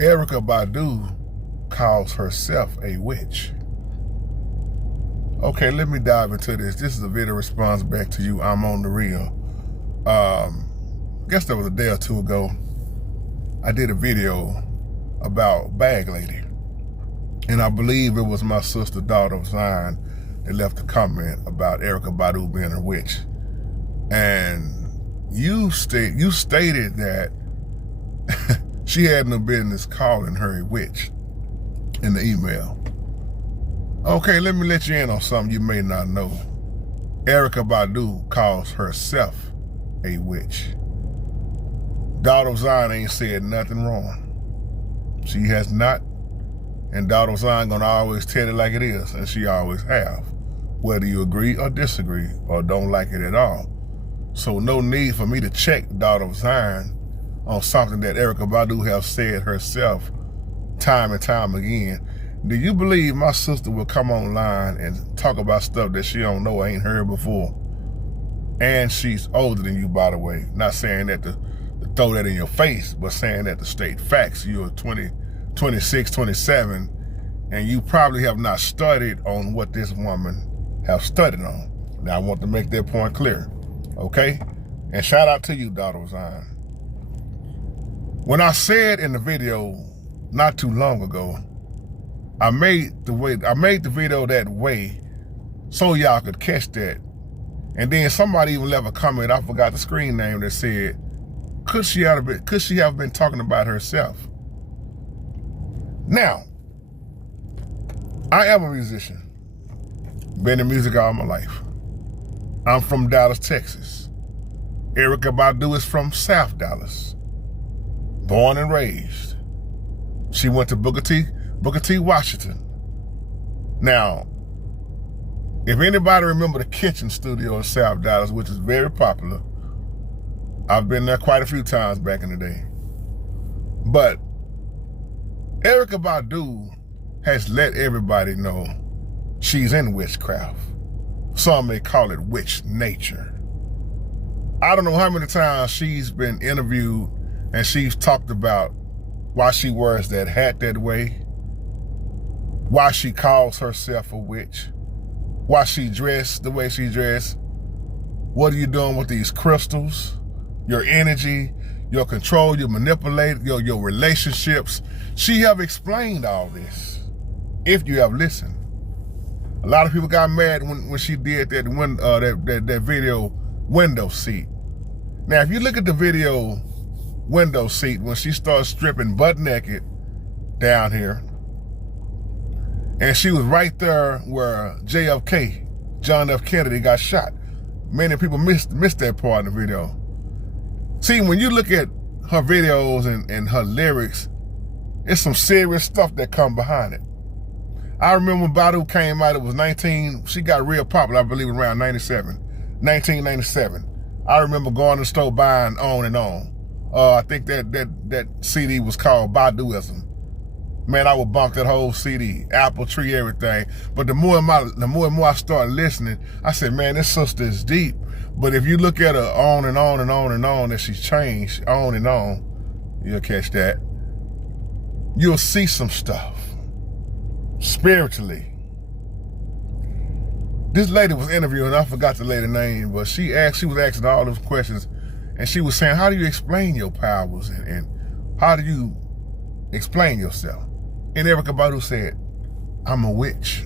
Erykah Badu calls herself a witch. Okay, let me dive into this. This is a video response back to you. I'm on the real. Guess that was a day or two ago. I did a video about Bag Lady. And I believe it was my sister, daughter of Zion, that left a comment about Erykah Badu being a witch. And you stated that she had no business calling her a witch in the email. Okay, let me let you in on something you may not know. Erykah Badu calls herself a witch. Daughter of Zion ain't said nothing wrong. She has not. And Daughter of Zion gonna always tell it like it is, and she always have. Whether you agree or disagree or don't like it at all. So no need for me to check Daughter of Zion on something that Erykah Badu has said herself time and time again. Do you believe my sister will come online and talk about stuff that she don't know or ain't heard before? And she's older than you, by the way. Not saying that to throw that in your face, but saying that to state facts. You're 20, 26, 27, and you probably have not studied on what this woman have studied on. Now I want to make that point clear, okay? And shout out to you, Daughter of Zion. When I said in the video not too long ago, I made the video that way so y'all could catch that. And then somebody even left a comment, I forgot the screen name, that said, could she have been talking about herself? Now, I am a musician. Been in music all my life. I'm from Dallas, Texas. Erykah Badu is from South Dallas. Born and raised. She went to Booker T, Washington. Now, if anybody remember the Kitchen Studio in South Dallas, which is very popular, I've been there quite a few times back in the day. But Erykah Badu has let everybody know she's in witchcraft. Some may call it witch nature. I don't know how many times she's been interviewed and she's talked about why she wears that hat that way, why she calls herself a witch, why she dressed the way she dressed. What are you doing with these crystals? Your energy, your control, your manipulate, your relationships. She have explained all this, if you have listened. A lot of people got mad when she did that video window seat. Now, if you look at the video window seat, when she starts stripping butt naked down here, and she was right there where JFK, John F. Kennedy, got shot. Many people missed that part in the video. See, when you look at her videos and her lyrics, it's some serious stuff that come behind it. I remember when Badu came out, it was she got real popular, I believe around 1997. I remember going to the store buying On and On. I think that CD was called Baduism. Man, I would bump that whole CD, Apple Tree, everything. But the more and more I started listening, I said, man, this sister is deep. But if you look at her on and on and on and on, that she's changed on and on, you'll catch that. You'll see some stuff spiritually. This lady was interviewing, I forgot the lady's name, but she was asking all those questions, and she was saying, how do you explain your powers and how do you explain yourself? And Erykah Badu said, I'm a witch.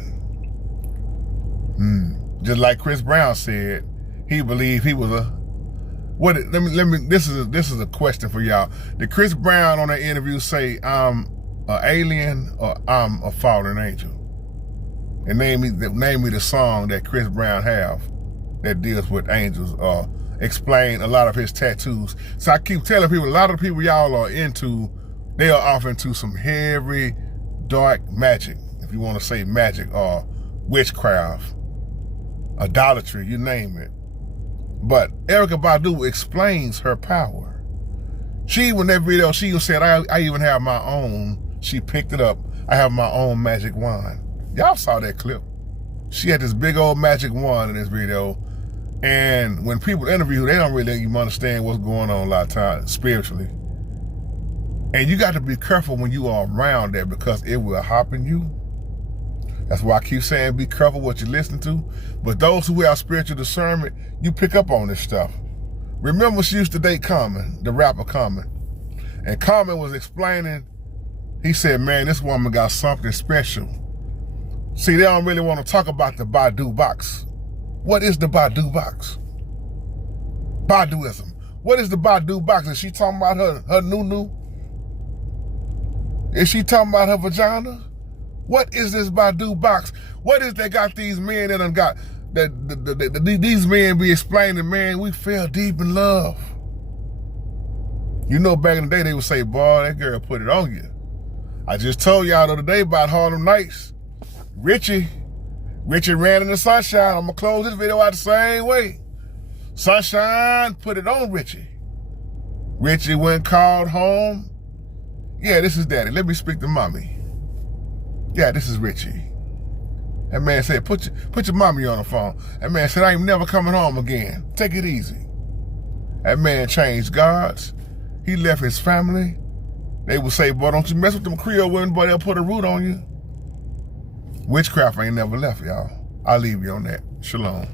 Just like Chris Brown said, he believed he was this is a question for y'all. Did Chris Brown on that interview say, I'm an alien or I'm a fallen angel? And name me the song that Chris Brown have that deals with angels, or explain a lot of his tattoos. So I keep telling people, a lot of the people y'all are into, they are off into some heavy, dark magic, if you want to say magic, or witchcraft, idolatry, you name it. But Erykah Badu explains her power. When that video, she said, I even have my own, she picked it up, I have my own magic wand. Y'all saw that clip. She had this big old magic wand in this video. And when people interview, they don't really even understand what's going on a lot of times spiritually. And you got to be careful when you are around that, because it will happen you. That's why I keep saying be careful what you listen to. But those who have spiritual discernment, you pick up on this stuff. Remember, she used to date Common, the rapper Common. And Common was explaining, he said, man, this woman got something special. See, they don't really want to talk about the Badu box. What is the Badu box? Baduism. What is the Badu box? Is she talking about her noo-noo? Is she talking about her vagina? What is this Badu box? What is they got these men that done got, these men be explaining, man, we fell deep in love. You know, back in the day, they would say, boy, that girl put it on you. I just told y'all the other day about Harlem Nights. Richie ran in the sunshine. I'm gonna close this video out the same way. Sunshine put it on Richie. Richie went called home. Yeah, this is daddy. Let me speak to mommy. Yeah, this is Richie. That man said, put your mommy on the phone. That man said, I ain't never coming home again. Take it easy. That man changed guards. He left his family. They would say, boy, don't you mess with them Creole women, boy, they'll put a root on you. Witchcraft ain't never left, y'all. I'll leave you on that. Shalom.